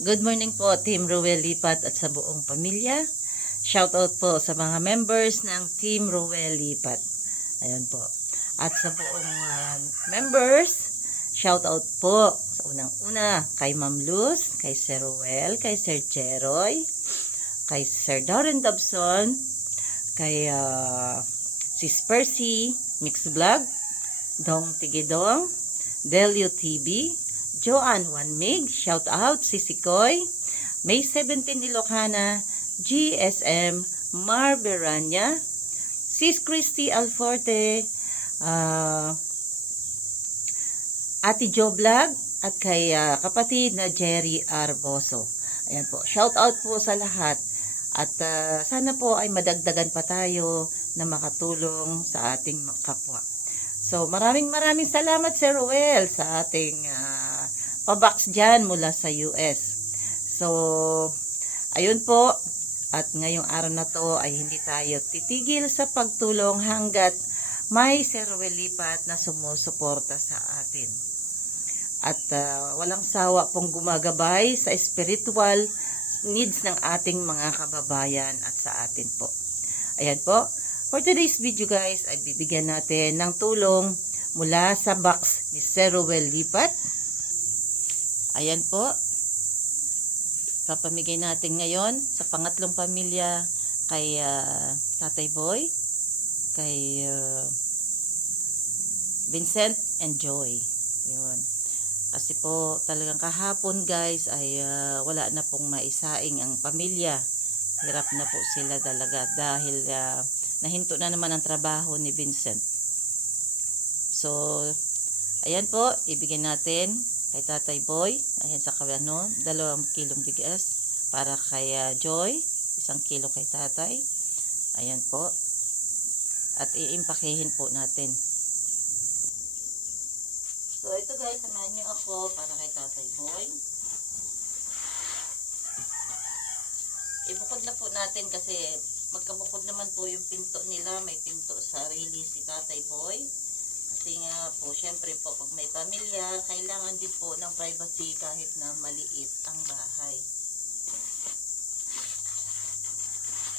Good morning po, Team Ruel Lipat at sa buong pamilya. Shoutout po sa mga members ng Team Ruel Lipat. Ayan po. At sa buong members, shoutout po sa unang-una kay Ma'am Luz, kay Sir Ruel, kay Sir Jeroy, kay Sir Darren Dobson, kay Sis Percy, Mix Vlog, Dong Tigidong, Delio TV, Joanne Wanmig, shout out, Sisikoy, May 17 Ilocana, GSM, Mar Beranya, Sis Christy Alforte, Ate Jo Vlog, at kay kapatid na Jerry Arboso. Ayan po, shout out po sa lahat. At sana po ay madagdagan pa tayo na makatulong sa ating kapwa. So, maraming salamat Sir Ruel sa ating pabox dyan mula sa US. So, ayun po. At ngayong araw na to ay hindi tayo titigil sa pagtulong hanggat may Sir Ruel Lipat na sumusuporta sa atin. At walang sawa pong gumagabay sa spiritual needs ng ating mga kababayan at sa atin po. Ayan po. For today's video guys, ay bibigyan natin ng tulong mula sa box ni Sir Ruel Lipat. Ayan po. Papamigay natin ngayon sa pangatlong pamilya kay Tatay Boy, kay Vincent and Joy. Yun. Kasi po talagang kahapon guys ay wala na pong maisaing ang pamilya. Hirap na po sila talaga dahil nahinto na naman ang trabaho ni Vincent. So, ayan po, ibigay natin kay Tatay Boy. Ayan sa kawano, 2 kilong bigas. Para kay Joy, 1 kilo kay Tatay. Ayan po. At iimpakehin po natin. So, ito guys, samahan niyo ako para kay Tatay Boy. Ibukod na po natin kasi magkabukod naman po yung pinto nila. May pinto sarili si Tatay Boy. Kasi nga po, syempre po, pag may pamilya, kailangan din po ng privacy kahit na maliit ang bahay.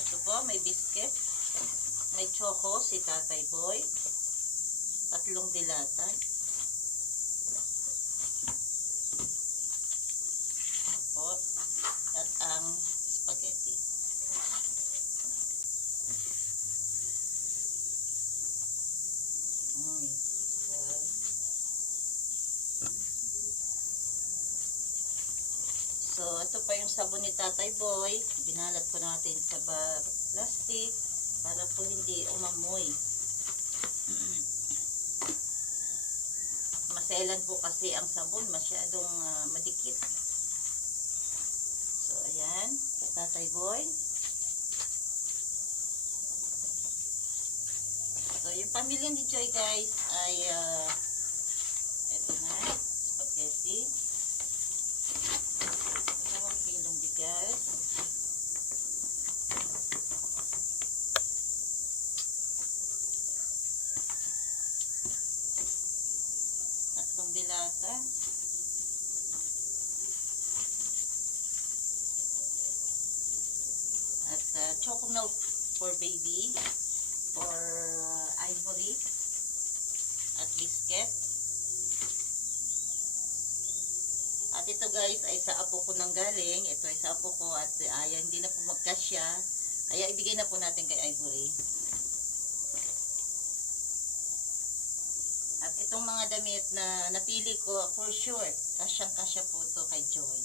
Ito po, may biscuit. May choco si Tatay Boy. 3 dilata. Po. At ang spaghetti. So, ito pa yung sabon ni Tatay Boy. Binalat po natin sa plastic para po hindi umamoy. Maselan po kasi ang sabon, masyadong madikit. So, ayan, kay Tatay Boy. So, yung pamilya ni Joy guys ay eto na, spaghetti. 2 kilong bigas. Tatlong dilata. At choco milk for baby. For ivory. At biscuit. At ito guys ay sa apo ko nang galing. Ito ay sa apo ko at hindi na po magkasya. Kaya ibigay na po natin kay Ivory. At itong mga damit na napili ko for sure, kasyang-kasya po ito kay Joy.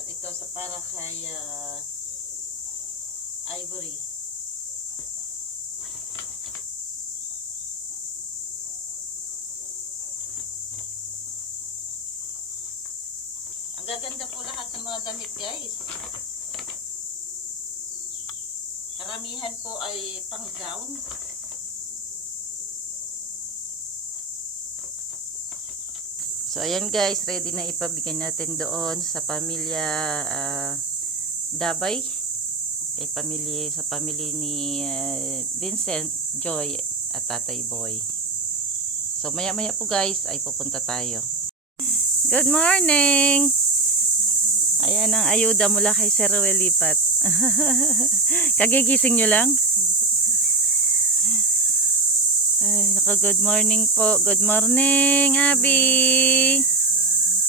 At ito sa para kay Ivory. Gaganda po lahat ng mga damit guys. Karamihan po ay pang gown. So ayan guys, ready na ipabigay natin doon sa pamilya Dabay. Kay sa pamilya ni Vincent, Joy at Tatay Boy. So maya maya po guys ay pupunta tayo. Good morning! Ayan ang ayuda mula kay Sir Ruel Lipat. Kagigising nyo lang? Ay, naka good morning po. Good morning, Abby.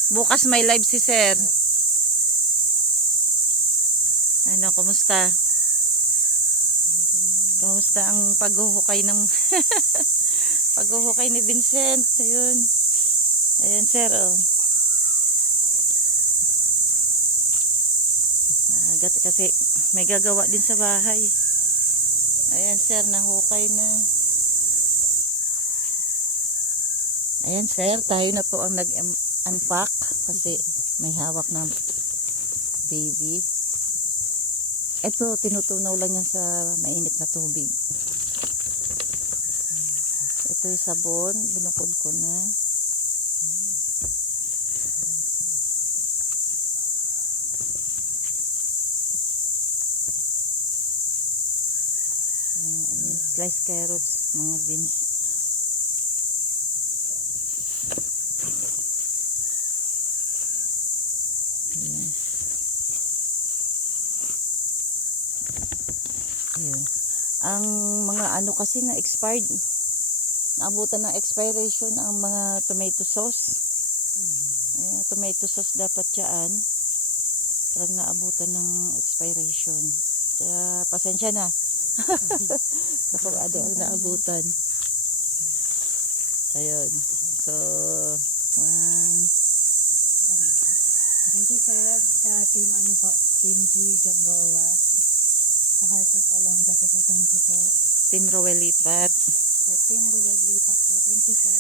Bukas may live si Sir. Ano, kumusta? Kumusta ang paghuhukay ng paghuhukay ni Vincent? Ayun. Ayan, Sir, oh. Kasi may gagawa din sa bahay. Ayan, Sir, nahukay na. Ayan, Sir, tayo na po ang nag-unpack kasi may hawak na baby. Ito, tinutunaw lang yan sa mainit na tubig. Ito yung sabon, binukod ko na. Sliced carrots, mga beans. Ayan. Ayan. Ang mga ano kasi na expired, naabutan ng expiration ang mga tomato sauce. Ayan, tomato sauce dapat dyan. Parang naabutan ng expiration. Kaya pasensya na. Ako ano naabutan. Ayun. So, one. Thank you, sir, sa team Team G Gamboa. Sa Heart of Olonga po, thank you po. Team Ruel Lipat. Sa Team Ruel Lipat po, thank you po.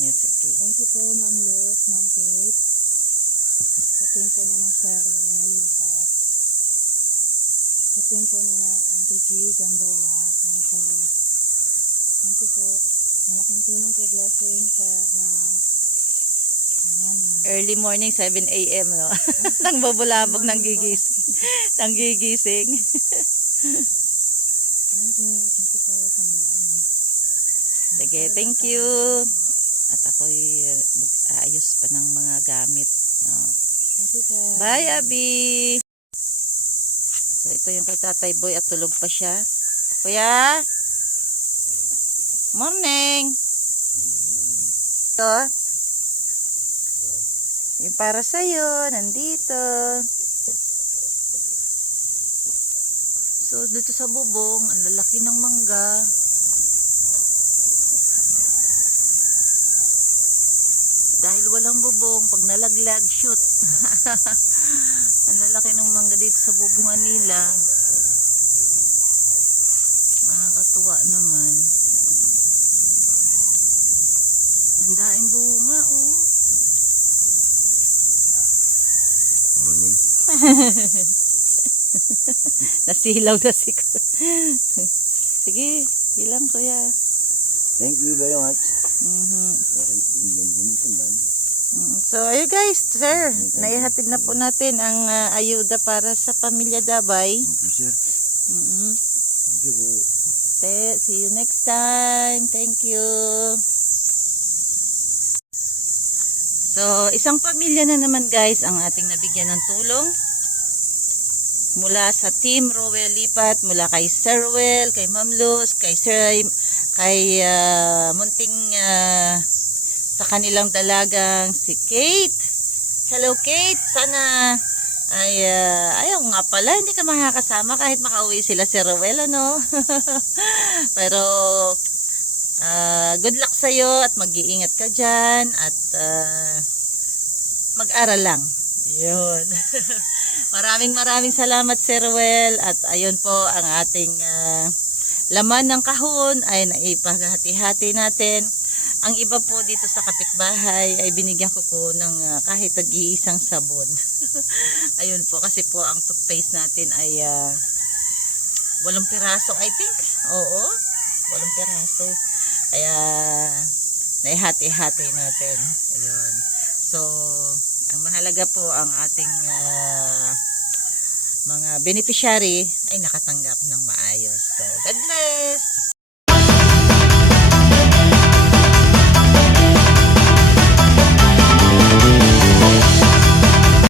Yes, okay. Thank you po, Ma'am Luz, Ma'am Kate. Sa team po ni na Sir Ruel Lipat. Sa team po ni na Auntie G Gamboa. Thank you po. Malaking tulong po, blessing, sir, ma'am. Early morning, 7 a.m. no? Nang babulabog ng gigising. Nang gigising. Thank you po sa mga ano. Sige, thank you. At ako'y mag-aayos pa ng mga gamit. Thank you, sir. Bye, Abby! So, ito yung kay Tatay Boy at tulog pa siya. Kuya? Morning! Ito. Yung para sa'yo, nandito. So, dito sa bubong, ang lalaki ng mangga. Dahil walang bubong, pag nalaglag, shoot. Ang lalaki ng mangga dito sa bubungan nila. Nakakatuwa naman. Ang daing bunga, oh. Morning. Nasilaw na si Sige, ilang kuya. Thank you very much. Okay, So, ayun guys, sir, naihatid na po natin ang ayuda para sa pamilya Dabay. thank you, sir. Thank you po. See you next time. Thank you. So, isang pamilya na naman guys ang ating nabigyan ng tulong. Mula sa Team Ruel Lipat, mula kay Sir Ruel, kay Ma'am Luz, kay munting sa kanilang dalagang si Kate. Hello Kate, sana ay ayaw nga pala, hindi ka makakasama kahit makauwi sila si Ruel, ano? Pero good luck sa'yo at mag-iingat ka dyan at mag-aral lang. Yun. Maraming salamat Sir Ruel at ayun po ang ating laman ng kahon ay naipaghati-hati natin. Ang iba po dito sa kapitbahay ay binigyan ko po ng kahit tag-iisang sabon. Ayun po kasi po ang toothpaste natin ay 8 piraso I think. Oo, 8 piraso. Kaya naihati-hati natin. Ayun. So, ang mahalaga po ang ating mga beneficiary ay nakatanggap ng maayos. So, God bless!